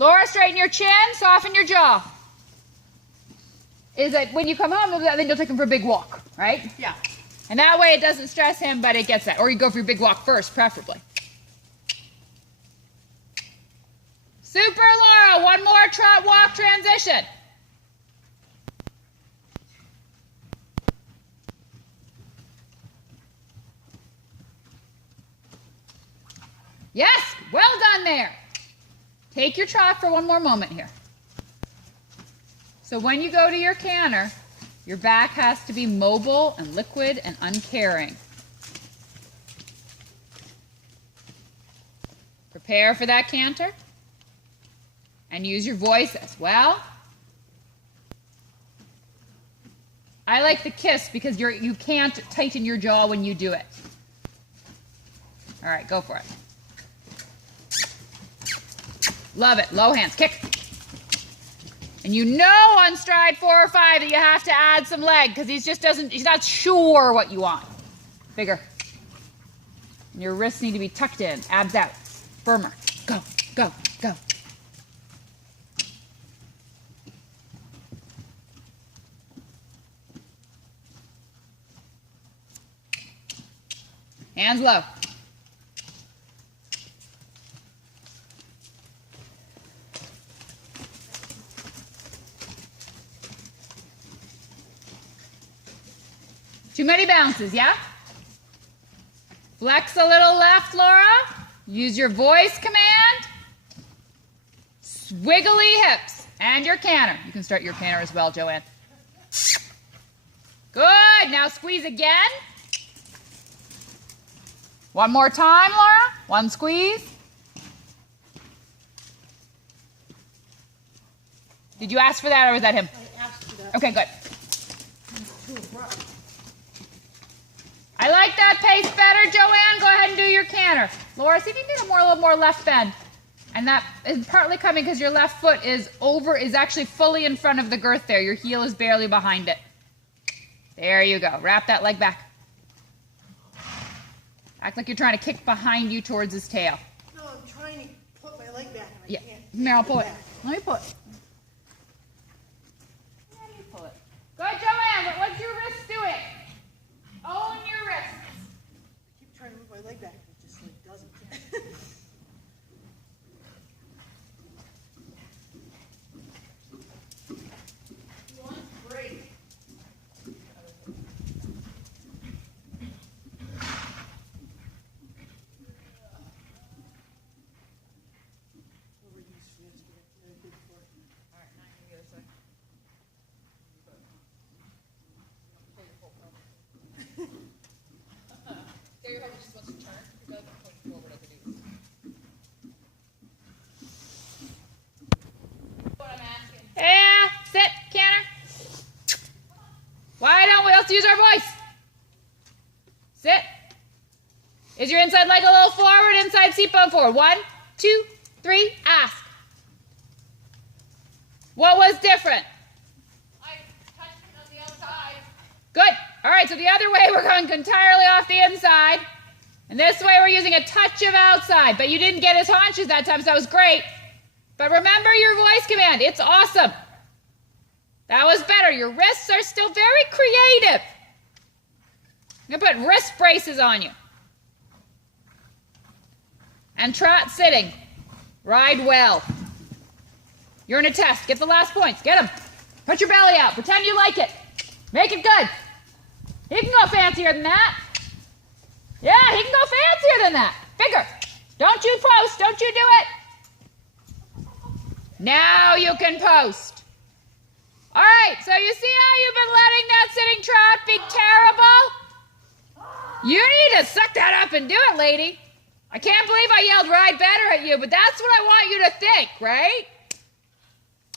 Laura, straighten your chin, soften your jaw. Is that when you come home, then you'll take him for a big walk, right? Yeah. And that way it doesn't stress him, but it gets that. Or you go for your big walk first, preferably. Super, Laura. One more trot walk transition. Yes, well done there. Take your trot for one more moment here. So when you go to your canter, your back has to be mobile and liquid and uncaring. Prepare for that canter and use your voice as well. I like the kiss because you can't tighten your jaw when you do it. All right, go for it. Love it. Low hands. Kick. And you know on stride 4 or 5 that you have to add some leg because he's not sure what you want. Bigger. And your wrists need to be tucked in. Abs out. Firmer. Go, go, go. Hands low. Too many bounces, yeah? Flex a little left, Laura. Use your voice command. Swiggly hips. And your canter. You can start your canter as well, JoAnne. Good. Now squeeze again. One more time, Laura. One squeeze. Did you ask for that or was that him? I asked for that. Okay, good. Too abrupt. I like that pace better, JoAnne. Go ahead and do your canter. Laura, see if you can get a little more left bend. And that is partly coming because your left foot is actually fully in front of the girth there. Your heel is barely behind it. There you go. Wrap that leg back. Act like you're trying to kick behind you towards his tail. No, I'm trying to put my leg back and I Yeah. can't. Meryl, pull it. Let me pull it. Let me pull it. Good, JoAnne. What's your wrist doing? Own your wrists. I keep trying to move my leg back and it just like doesn't. Great. Overuse for this, but it's really good for it. All right, now you can the other side. There your head just wants to turn. You got to point forward at the knees. What I'm asking. Yeah, sit, canter. Why don't we? Let's use our voice. Sit. Is your inside leg a little forward? Inside seat bone forward. 1, 2, 3. Ask. What was different? I touched it on the outside. Good. All right, so the other way we're going entirely off the inside. And this way we're using a touch of outside. But you didn't get his haunches that time, so that was great. But remember your voice command. It's awesome. That was better. Your wrists are still very creative. I'm going to put wrist braces on you. And trot sitting. Ride well. You're in a test. Get the last points. Get them. Put your belly out. Pretend you like it. Make it good. He can go fancier than that. Yeah, he can go fancier than that. Bigger. Don't you post. Don't you do it. Now you can post. All right, so you see how you've been letting that sitting trot be terrible? You need to suck that up and do it, lady. I can't believe I yelled ride better at you, but that's what I want you to think, right?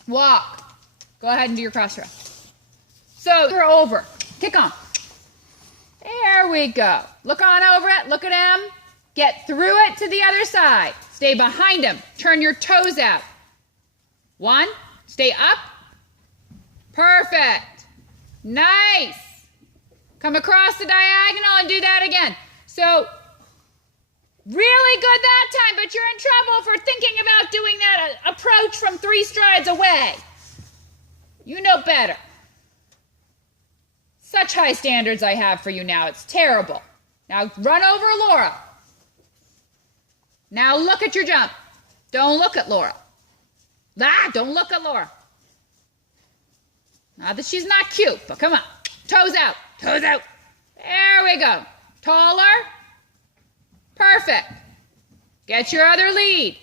Walk. Go ahead and do your cross row. So you're over. Kick on. There we go. Look on over it. Look at him. Get through it to the other side. Stay behind him. Turn your toes out. 1. Stay up. Perfect. Nice. Come across the diagonal and do that again. So really good that time, but you're in trouble for thinking about doing that approach approach from 3 strides away. You know better. Such high standards I have for you now. It's terrible. Now run over Laura. Now look at your jump. Don't look at Laura. Don't look at Laura. Not that she's not cute, but come on. Toes out. Toes out. There we go. Taller. Perfect. Get your other lead.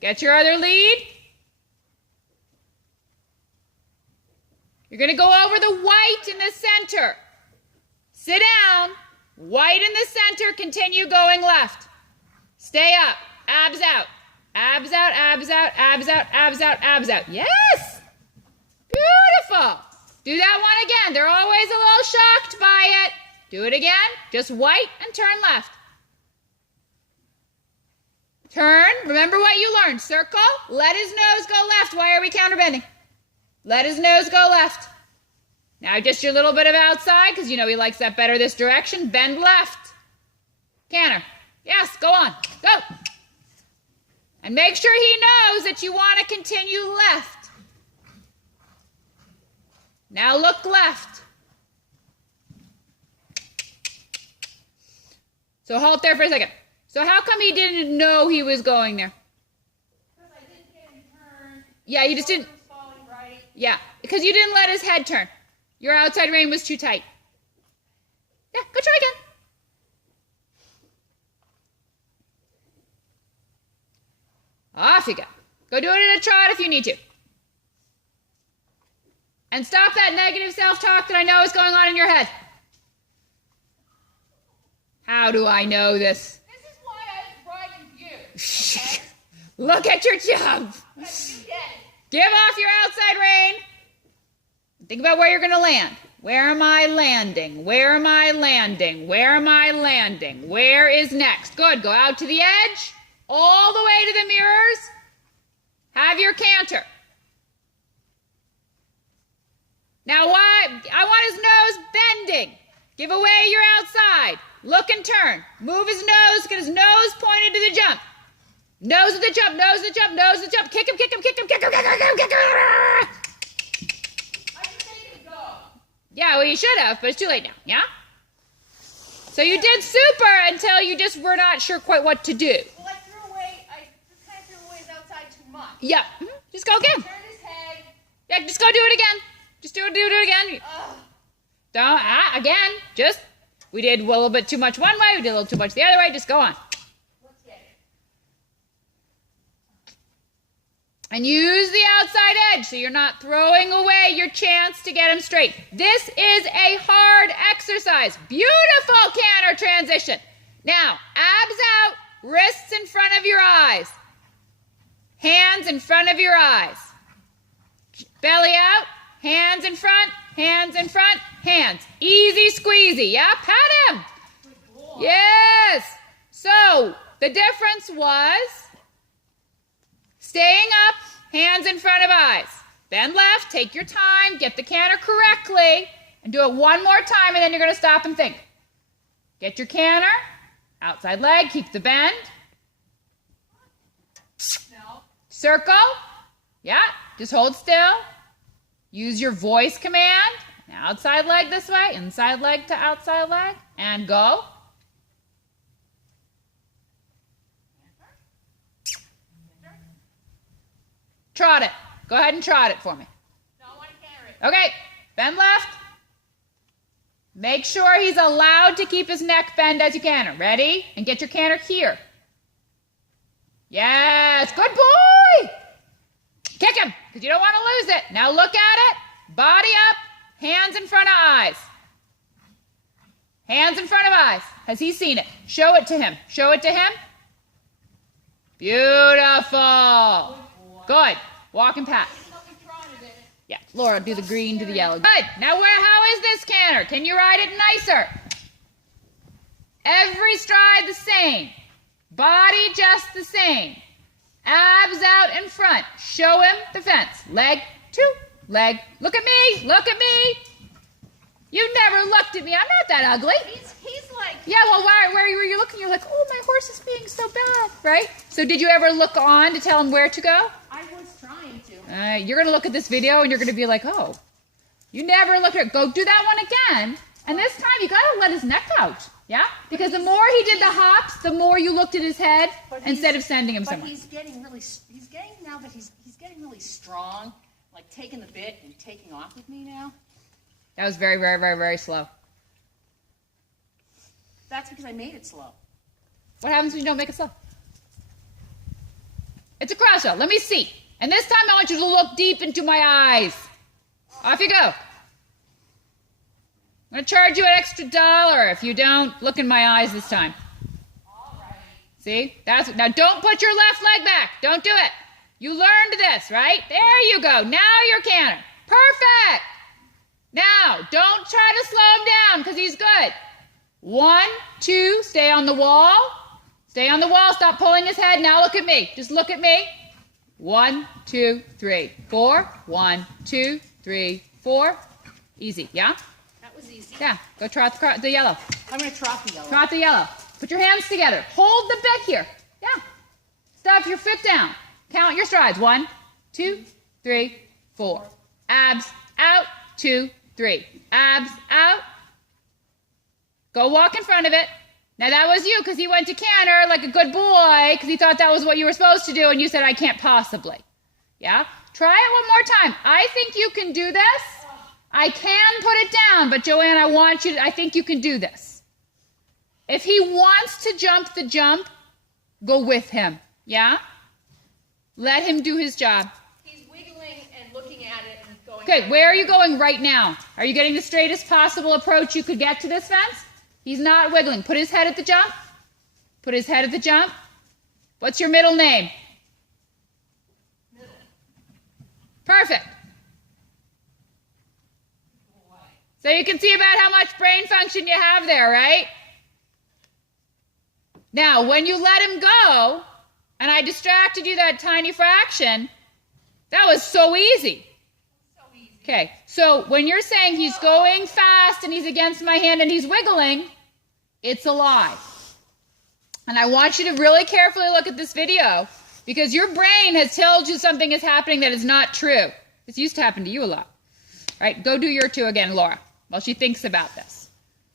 Get your other lead. You're going to go over the white in the center. Sit down. White in the center. Continue going left. Stay up. Abs out. Abs out, abs out, abs out, abs out, abs out. Yes! Beautiful. Do that one again. They're always a little shocked by it. Do it again. Just white and turn left. Turn. Remember what you learned. Circle. Let his nose go left. Why are we counterbending? Let his nose go left. Now just your little bit of outside, because you know he likes that better this direction. Bend left. Canter. Yes, go on. Go. And make sure he knows that you want to continue left. Now look left. So halt there for a second. So how come he didn't know he was going there? Because I didn't get him turned. Yeah, you just didn't. Right. Yeah, because you didn't let his head turn. Your outside rein was too tight. Yeah, go try again. Off you go. Go do it in a trot if you need to. And stop that negative self-talk that I know is going on in your head. How do I know this? This is why I'm riding you. Okay? Look at your jump. But you get it. Give off your outside rein. Think about where you're going to land. Where am I landing? Where am I landing? Where am I landing? Where is next? Good. Go out to the edge. All the way to the mirrors. Have your canter. Now I want his nose bending. Give away your outside. Look and turn. Move his nose. Get his nose pointed to the jump. Nose of the jump. Nose of the jump. Nose of the jump. Kick him, kick him, kick him, kick him, kick him, kick him, kick him. I can make him go. Yeah, well you should have, but it's too late now. Yeah? So you did super until you just were not sure quite what to do. Well, I kind of threw away his outside too much. Yeah. Just go again. Turn his head. Yeah, just go do it again. Just do it again. Ugh. Don't, again. Just, we did a little bit too much one way, we did a little too much the other way. Just go on. Let's get it. And use the outside edge so you're not throwing away your chance to get him straight. This is a hard exercise. Beautiful canter transition. Now, abs out, wrists in front of your eyes. Hands in front of your eyes. Belly out, hands in front, hands in front, hands. Easy squeezy, yeah? Pat him. Yes. So, the difference was staying up, hands in front of eyes. Bend left, take your time, get the canter correctly, and do it one more time, and then you're going to stop and think. Get your canter, outside leg, keep the bend. No. Circle. Yeah, just hold still. Use your voice command. Outside leg this way, inside leg to outside leg, and go. Trot it. Go ahead and trot it for me. No, I can't. Okay, bend left. Make sure he's allowed to keep his neck bend as you canter. Ready? And get your canter here. Yes, good boy. Kick him, because you don't want to lose it. Now look at it. Body up, hands in front of eyes. Hands in front of eyes. Has he seen it? Show it to him. Show it to him. Beautiful. Good. Walk and pat. Yeah, Laura, do the green to the yellow. Good. Now how is this canter? Can you ride it nicer? Every stride the same. Body just the same. Abs out in front. Show him the fence. Leg, two, leg. Look at me. Look at me. You never looked at me. I'm not that ugly. He's like... Yeah, well, where were you looking? You're like, oh, my horse is being so bad, right? So did you ever look on to tell him where to go? I was trying to. You're going to look at this video and you're going to be like, oh, you never look at it. Go do that one again. And this time you got to let his neck out. Yeah? Because the more he did the hops, the more you looked at his head instead of sending him somewhere. But he's getting now that he's getting really strong, like taking the bit and taking off with me now. That was very, very, very, very slow. That's because I made it slow. What happens when you don't make it slow? It's a cross out. Let me see. And this time I want you to look deep into my eyes. Off you go. I'm going to charge you an extra $1 if you don't look in my eyes this time. All right. See? Now don't put your left leg back. Don't do it. You learned this, right? There you go. Now you're canter. Perfect. Now, don't try to slow him down because he's good. 1, 2, stay on the wall. Stay on the wall. Stop pulling his head. Now look at me. Just look at me. 1, 2, 3, 4. 1, 2, 3, 4. Easy, yeah? That was easy. Yeah, go trot the yellow. I'm going to trot the yellow. Trot the yellow. Put your hands together. Hold the bit here. Yeah. Stuff your foot down. Count your strides. 1, 2, 3, 4. Abs out. 2, 3. Abs out. Go walk in front of it. Now that was you because he went to canter like a good boy because he thought that was what you were supposed to do and you said, I can't possibly. Yeah? Try it one more time. I think you can do this. I can put it down, but JoAnne, I think you can do this. If he wants to jump the jump, go with him. Yeah? Let him do his job. He's wiggling and looking at it and going. Okay, where are you going right now? Are you getting the straightest possible approach you could get to this fence? He's not wiggling. Put his head at the jump. Put his head at the jump. What's your middle name? Middle. Perfect. So you can see about how much brain function you have there, right? Now, when you let him go, and I distracted you that tiny fraction, that was so easy. Okay, so when you're saying he's going fast and he's against my hand and he's wiggling, it's a lie. And I want you to really carefully look at this video because your brain has told you something is happening that is not true. This used to happen to you a lot. All right, go do your 2 again, Laura, while she thinks about this.